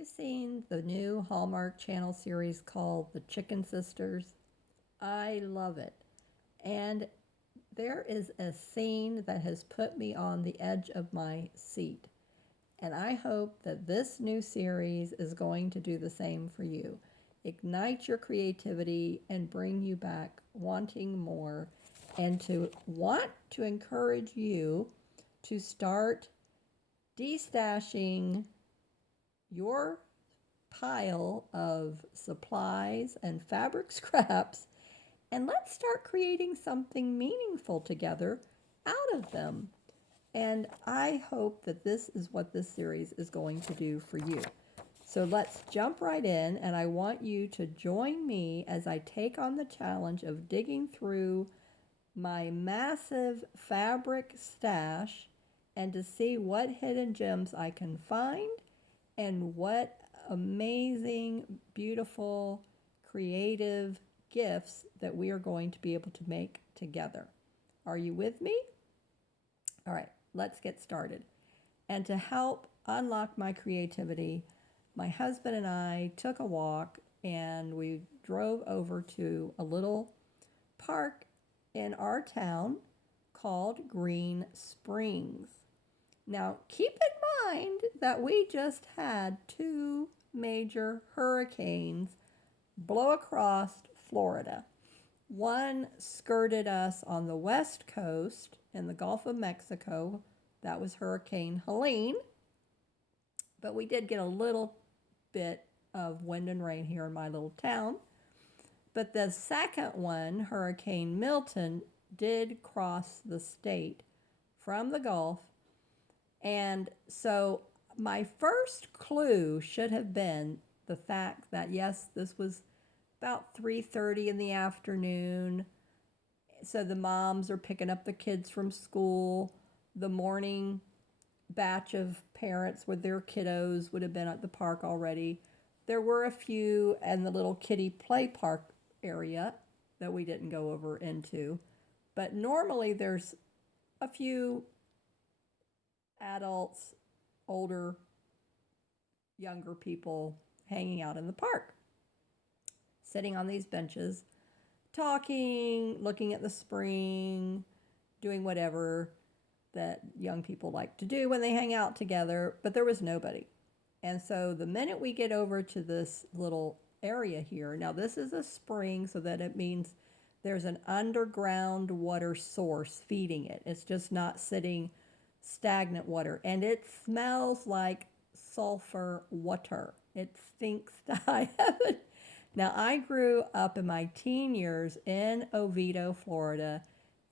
you seen the new Hallmark Channel series called The Chicken Sisters? I love it. And there is a scene that has put me on the edge of my seat. And I hope that this new series is going to do the same for you. Ignite your creativity and bring you back wanting more, and to want to encourage you to start destashing your pile of supplies and fabric scraps, and let's start creating something meaningful together out of them. And I hope that this is what this series is going to do for you. So let's jump right in, and I want you to join me as I take on the challenge of digging through my massive fabric stash and to see what hidden gems I can find and what amazing, beautiful, creative gifts that we are going to be able to make together. Are you with me? All right, let's get started. And to help unlock my creativity, my husband and I took a walk and we drove over to a little park in our town called Green Springs. Now, keep in mind that we just had two major hurricanes blow across Florida. One skirted us on the west coast in the Gulf of Mexico. That was Hurricane Helene. But we did get a little bit of wind and rain here in my little town. But the second one, Hurricane Milton, did cross the state from the Gulf. And so my first clue should have been the fact that, yes, this was about 3:30 in the afternoon. So the moms are picking up the kids from school. The morning batch of parents with their kiddos would have been at the park already. There were a few in the little kiddie play park area that we didn't go over into. But normally there's a few adults, older, younger people hanging out in the park, sitting on these benches, talking, looking at the spring, doing whatever that young people like to do when they hang out together, but there was nobody. And so the minute we get over to this little area here, now this is a spring, so that it means there's an underground water source feeding it. It's just not sitting stagnant water, and it smells like sulfur water. It stinks to high heaven. Now, I grew up in my teen years in Oviedo, Florida,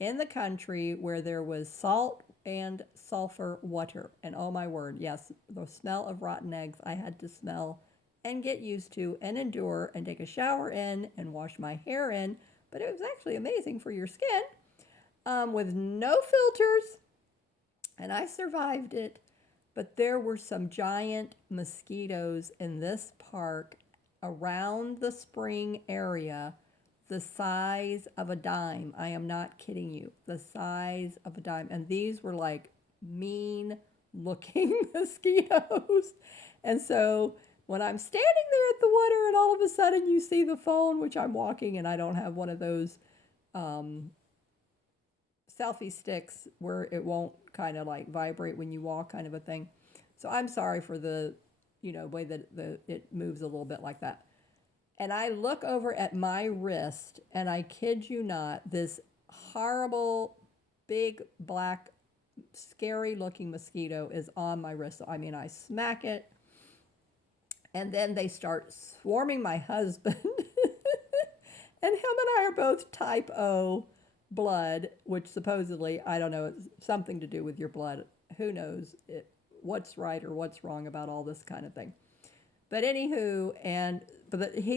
in the country where there was salt and sulfur water. And oh my word, yes, the smell of rotten eggs I had to smell and get used to and endure and take a shower in and wash my hair in. But it was actually amazing for your skin, with no filters. And I survived it, but there were some giant mosquitoes in this park around the spring area, the size of a dime. I am not kidding you, the size of a dime. And these were like mean looking mosquitoes. And so when I'm standing there at the water and all of a sudden you see the phone, which I'm walking and I don't have one of those selfie sticks where it won't kind of like vibrate when you walk, kind of a thing. So I'm sorry for the way that it moves a little bit like that. And I look over at my wrist, and I kid you not, this horrible big black scary looking mosquito is on my wrist. So I mean, I smack it, and then they start swarming my husband. And him and I are both type O blood, which supposedly, I don't know, it's something to do with your blood. Who knows what's right or what's wrong about all this kind of thing. But anywho,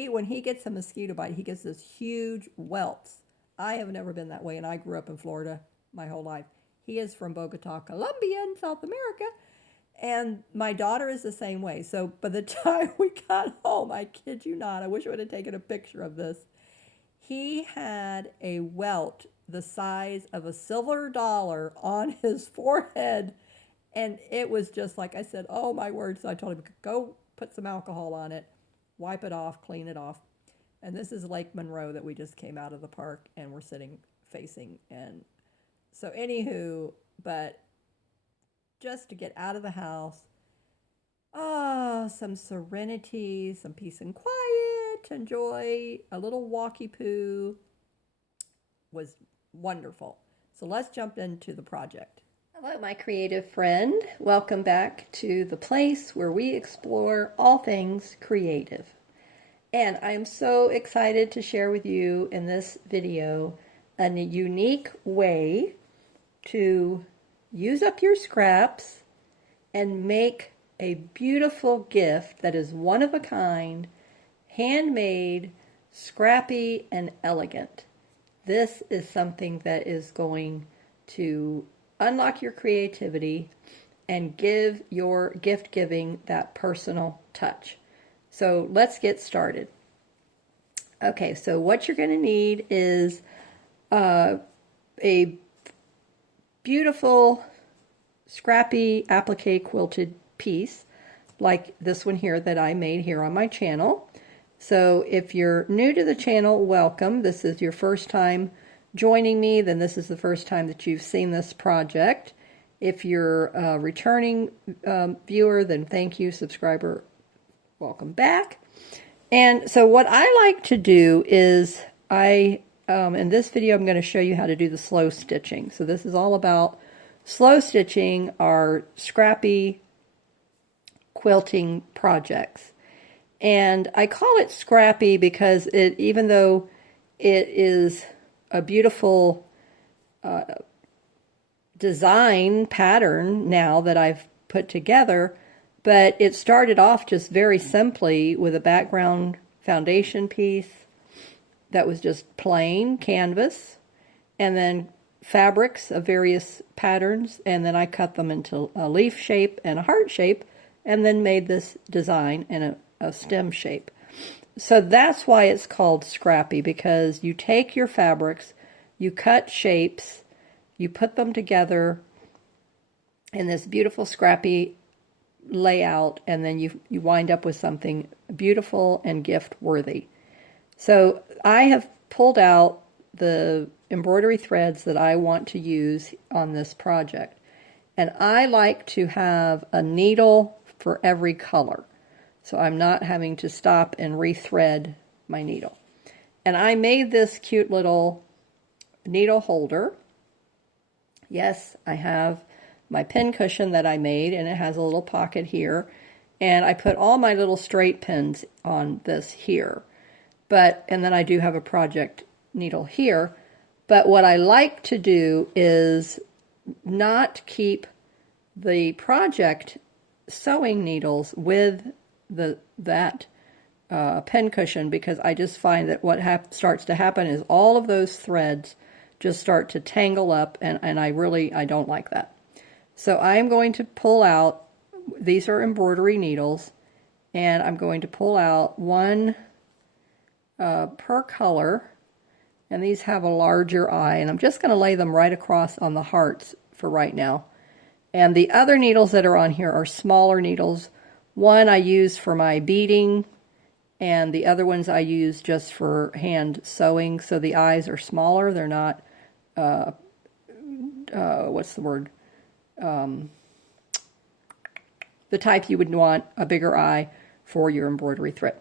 when he gets a mosquito bite, he gets this huge welts. I have never been that way, and I grew up in Florida my whole life. He is from Bogota, Colombia in South America, and my daughter is the same way. So by the time we got home, I kid you not, I wish I would have taken a picture of this. He had a welt the size of a silver dollar on his forehead, And it was just like I said, oh my word. So I told him, go put some alcohol on it, wipe it off, clean it off. And this is Lake Monroe that we just came out of the park and we're sitting facing. And so, anywho, but just to get out of the house, some serenity, some peace and quiet, enjoy a little walkie poo was wonderful. So let's jump into the project. Hello, my creative friend. Welcome back to the place where we explore all things creative. And I'm so excited to share with you in this video a unique way to use up your scraps and make a beautiful gift that is one of a kind, handmade, scrappy, and elegant. This is something that is going to unlock your creativity and give your gift giving that personal touch. So let's get started. Okay, so what you're going to need is a beautiful scrappy applique quilted piece like this one here that I made here on my channel. So if you're new to the channel, welcome. This is your first time joining me, then this is the first time that you've seen this project. If you're a returning viewer, then thank you, subscriber, welcome back. And so what I like to do is in this video, I'm going to show you how to do the slow stitching. So this is all about slow stitching our scrappy quilting projects. And I call it scrappy because even though it is a beautiful design pattern now that I've put together, but it started off just very simply with a background foundation piece that was just plain canvas, and then fabrics of various patterns, and then I cut them into a leaf shape and a heart shape, and then made this design in a stem shape. So that's why it's called scrappy, because you take your fabrics, you cut shapes, you put them together in this beautiful scrappy layout, and then you wind up with something beautiful and gift worthy. So I have pulled out the embroidery threads that I want to use on this project, and I like to have a needle for every color, so I'm not having to stop and rethread my needle. And I made this cute little needle holder. Yes, I have my pin cushion that I made, and it has a little pocket here, and I put all my little straight pins on this here. And then I do have a project needle here, but what I like to do is not keep the project sewing needles with that pin cushion, because I just find that what starts to happen is all of those threads just start to tangle up, and I don't like that. So I'm going to pull out, these are embroidery needles, and I'm going to pull out one per color, and these have a larger eye, and I'm just going to lay them right across on the hearts for right now. And the other needles that are on here are smaller needles. One I use for my beading, and the other ones I use just for hand sewing, so the eyes are smaller. They're not, what's the word? The type you would want a bigger eye for your embroidery thread.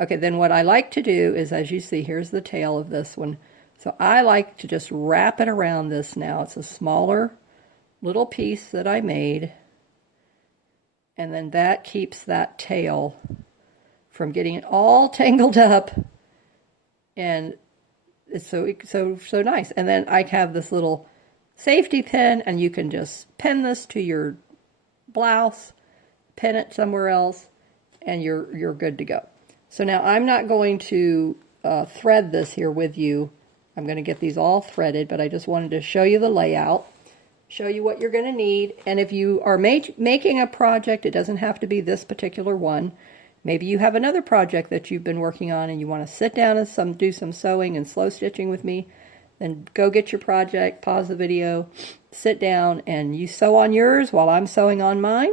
Okay, then what I like to do is, as you see, here's the tail of this one. So I like to just wrap it around this now. It's a smaller little piece that I made, and then that keeps that tail from getting all tangled up, and it's so nice. And then I have this little safety pin, and you can just pin this to your blouse, pin it somewhere else, and you're good to go. So now I'm not going to thread this here with you. I'm going to get these all threaded, but I just wanted to show you the layout, show you what you're going to need. And if you are making a project, it doesn't have to be this particular one. Maybe you have another project that you've been working on and you want to sit down and do some sewing and slow stitching with me, then go get your project, pause the video, sit down, and you sew on yours while I'm sewing on mine.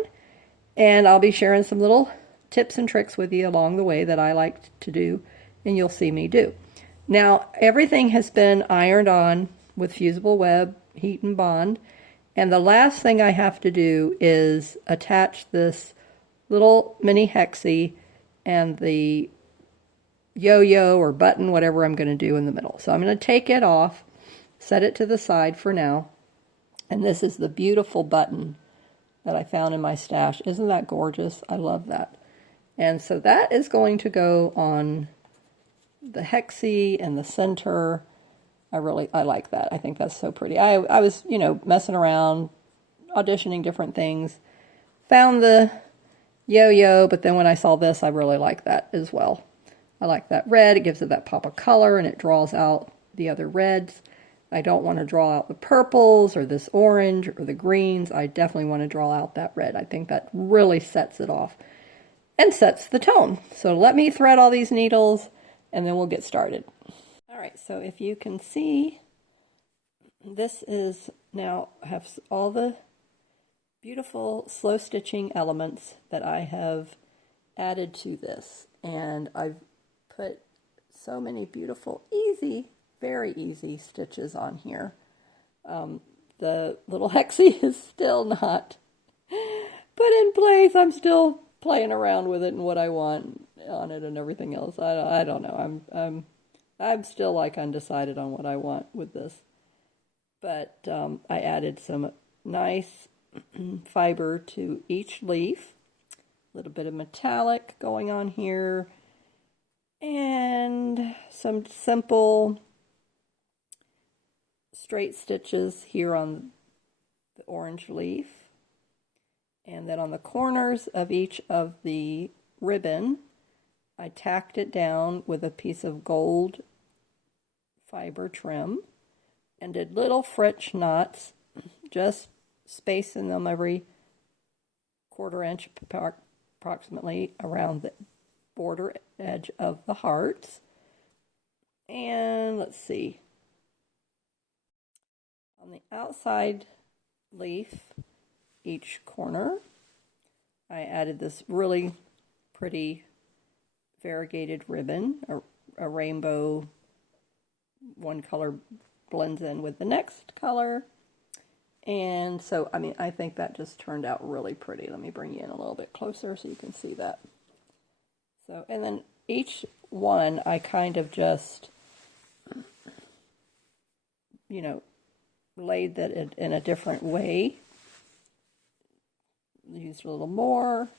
And I'll be sharing some little tips and tricks with you along the way that I like to do, and you'll see me do. Now, everything has been ironed on with fusible web, heat and bond, and the last thing I have to do is attach this little mini hexie and the yo-yo or button, whatever I'm going to do in the middle. So I'm going to take it off, set it to the side for now, and this is the beautiful button that I found in my stash. Isn't that gorgeous? I love that. And so that is going to go on the hexie and the center. I like that. I think that's so pretty. I was, messing around, auditioning different things, found the yo-yo, but then when I saw this, I really like that as well. I like that red. It gives it that pop of color, and it draws out the other reds. I don't want to draw out the purples or this orange or the greens. I definitely want to draw out that red. I think that really sets it off and sets the tone. So let me thread all these needles, and then we'll get started. All right, so if you can see, this is now have all the beautiful slow stitching elements that I have added to this. And I've put so many beautiful, easy, very easy stitches on here. The little hexie is still not put in place. I'm still playing around with it and what I want on it and everything else. I don't know. I'm still like undecided on what I want with this. But I added some nice fiber to each leaf. A little bit of metallic going on here. And some simple straight stitches here on the orange leaf. And then on the corners of each of the ribbon, I tacked it down with a piece of gold fiber trim and did little French knots, just spacing them every 1/4 inch approximately around the border edge of the hearts. And let's see, on the outside leaf, each corner, I added this really pretty variegated ribbon, a rainbow. One color blends in with the next color. And so, I think that just turned out really pretty. Let me bring you in a little bit closer so you can see that. So, and then each one I kind of just, laid that in a different way. Used a little more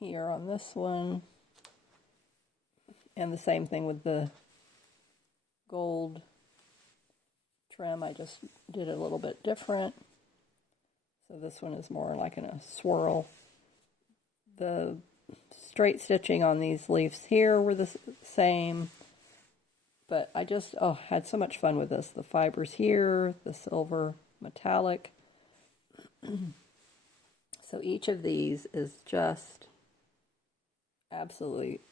here on this one. And the same thing with the gold trim. I just did it a little bit different. So this one is more like in a swirl. The straight stitching on these leaves here were the same. But I just, had so much fun with this. The fibers here, the silver metallic. So each of these is just absolutely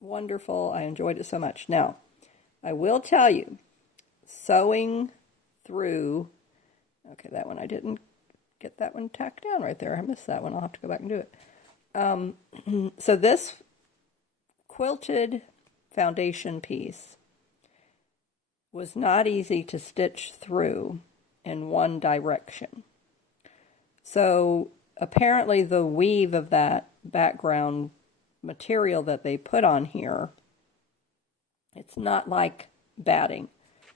wonderful. I enjoyed it so much. Now, I will tell you, sewing through, okay, that one I didn't get that one tacked down right there. I missed that one. I'll have to go back and do it. So this quilted foundation piece was not easy to stitch through in one direction. So apparently the weave of that background material that they put on here, it's not like batting.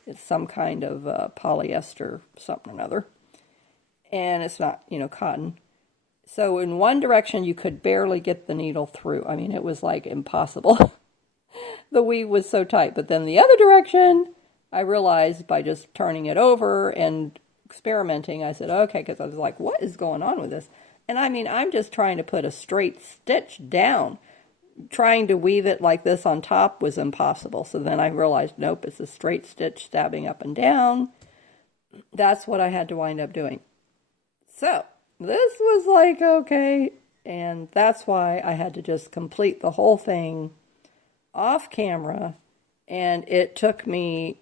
It's some kind of polyester something or another. And it's not, cotton. So in one direction you could barely get the needle through. It was like impossible. The weave was so tight. But then the other direction, I realized by just turning it over and experimenting, I said, okay, because I was like, what is going on with this? And I'm just trying to put a straight stitch down. Trying to weave it like this on top was impossible. So then I realized, nope, it's a straight stitch stabbing up and down. That's what I had to wind up doing. So this was like, okay. And that's why I had to just complete the whole thing off camera And it took me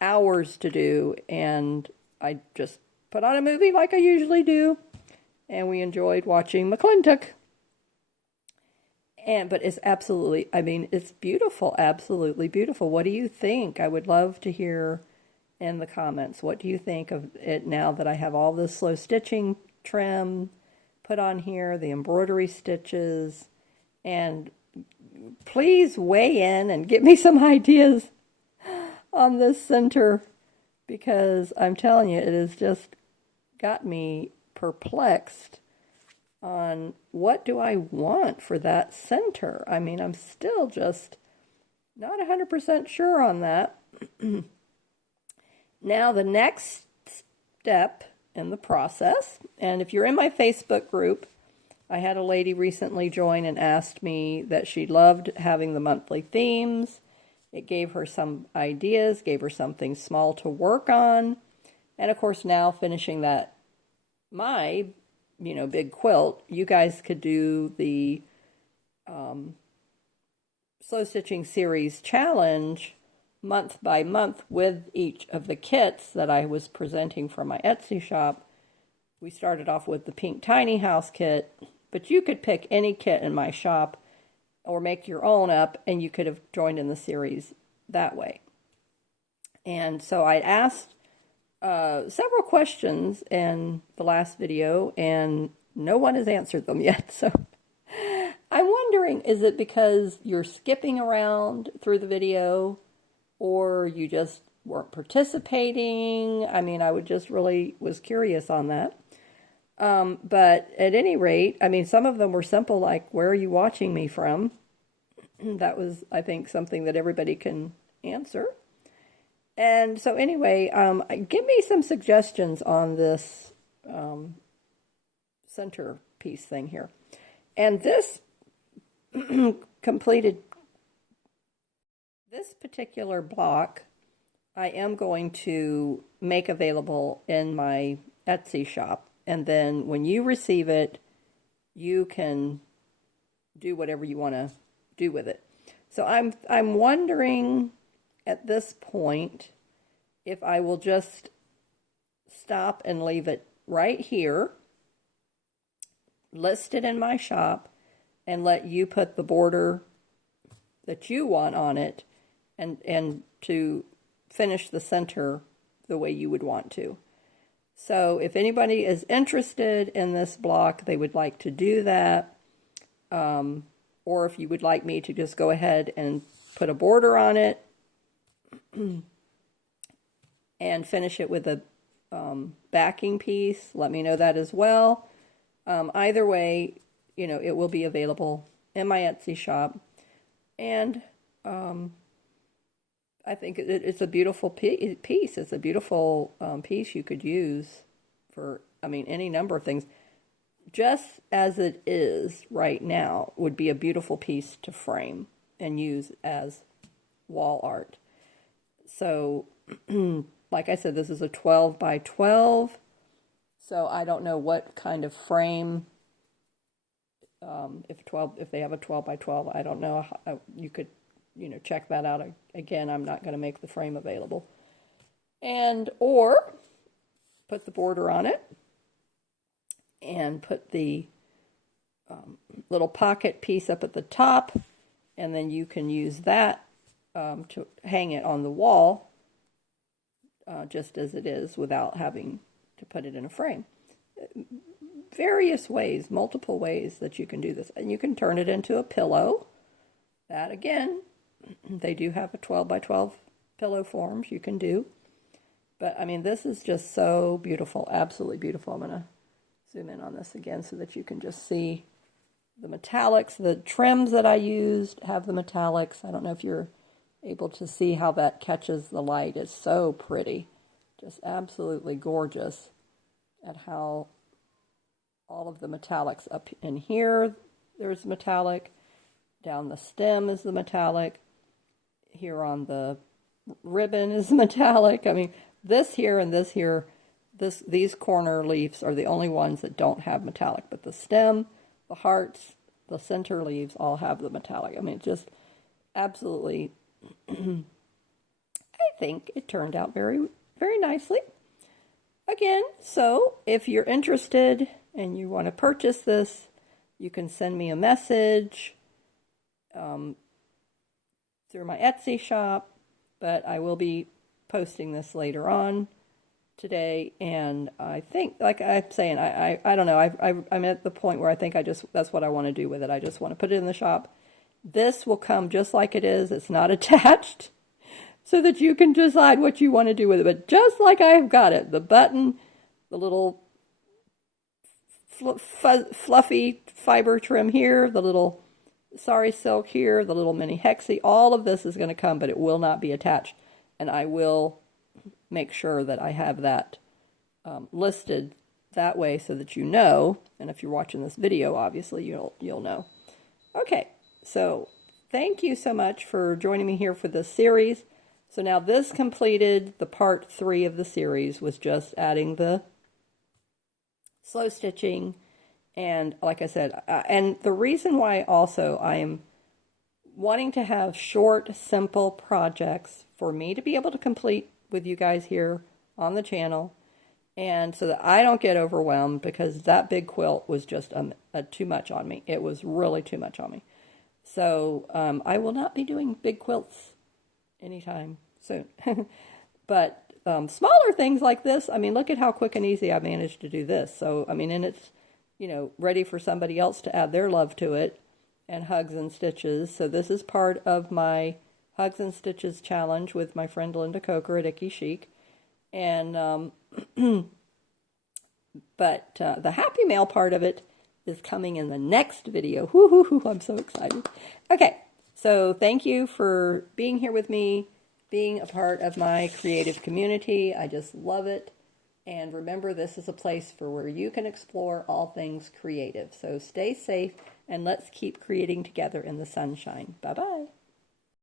hours to do, and I just put on a movie like I usually do, and we enjoyed watching McClintock. But it's absolutely, I mean, it's beautiful, absolutely beautiful. What do you think? I would love to hear in the comments. What do you think of it now that I have all this slow stitching trim put on here, the embroidery stitches, and please weigh in and give me some ideas on this center, because I'm telling you, it has just got me perplexed on what do I want for that center. I mean, I'm still just not 100% sure on that. Now, the next step in the process, and if you're in my Facebook group, I had a lady recently join and asked me that she loved having the monthly themes. It gave her some ideas, gave her something small to work on. And of course, now finishing that, my, big quilt, you guys could do the Slow Stitching Series Challenge month by month with each of the kits that I was presenting from my Etsy shop. We started off with the pink tiny house kit, but you could pick any kit in my shop or make your own up, and you could have joined in the series that way. And so I asked several questions in the last video, and no one has answered them yet. So I'm wondering, is it because you're skipping around through the video, or you just weren't participating? I mean, I was curious on that. But at any rate, I mean, some of them were simple, like, where are you watching me from? That was, I think, something that everybody can answer. And so anyway, give me some suggestions on this center piece thing here. And this completed, this particular block, I am going to make available in my Etsy shop. And then when you receive it, you can do whatever you want to do with it. So I'm wondering at this point if I will just stop and leave it right here, list it in my shop, and let you put the border that you want on it, and to finish the center the way you would want to. So if anybody is interested in this block, they would like to do that, or if you would like me to just go ahead and put a border on it and finish it with a backing piece, let me know that as well. Either way, it will be available in my Etsy shop. And I think it's a beautiful piece. It's a beautiful piece you could use for, any number of things. Just as it is right now would be a beautiful piece to frame and use as wall art. So, like I said, this is a 12 by 12. So I don't know what kind of frame, if they have a 12 by 12, I don't know. You could, check that out. Again, I'm not going to make the frame available. Or put the border on it and put the little pocket piece up at the top, and then you can use that to hang it on the wall just as it is without having to put it in a frame. Various ways, multiple ways that you can do this. And you can turn it into a pillow. That again, they do have a 12 by 12 pillow forms you can do. But this is just so beautiful, absolutely beautiful. I'm going to zoom in on this again so that you can just see the metallics. The trims that I used have the metallics. I don't know if you're able to see how that catches the light. It's so pretty, just absolutely gorgeous at how all of the metallics up in here, there's metallic. Down the stem is the metallic. Here on the ribbon is metallic. This here and this here, these corner leaves are the only ones that don't have metallic. But the stem, the hearts, the center leaves all have the metallic. Just absolutely I think it turned out very, very nicely. Again, so if you're interested and you want to purchase this, you can send me a message through my Etsy shop, but I will be posting this later on today. And I think, like I'm saying, I don't know, I'm at the point where I think that's what I want to do with it. I just want to put it in the shop. This will come just like it is. It's not attached, so that you can decide what you want to do with it. But just like I've got it, the button, the little fluffy fiber trim here, the little sari silk here, the little mini hexie, all of this is going to come, but it will not be attached. And I will make sure that I have that listed that way so that you know. And if you're watching this video, obviously you'll know. Okay, so thank you so much for joining me here for this series. So now this completed the part 3 of the series, was just adding the slow stitching. And like I said, and the reason why also I am wanting to have short, simple projects for me to be able to complete with you guys here on the channel, and so that I don't get overwhelmed, because that big quilt was just too much on me. It was really too much on me. So I will not be doing big quilts anytime soon. But smaller things like this, I mean, look at how quick and easy I managed to do this. So, I mean, and it's, you know, ready for somebody else to add their love to it, and hugs and stitches. So this is part of my Hugs and Stitches challenge with my friend Linda Coker at Icky Chic. And, but the Happy Mail part of it is coming in the next video. Woo-hoo-hoo, I'm so excited. Okay, so thank you for being here with me, being a part of my creative community. I just love it. And remember, this is a place for where you can explore all things creative. So stay safe, and let's keep creating together in the sunshine. Bye-bye.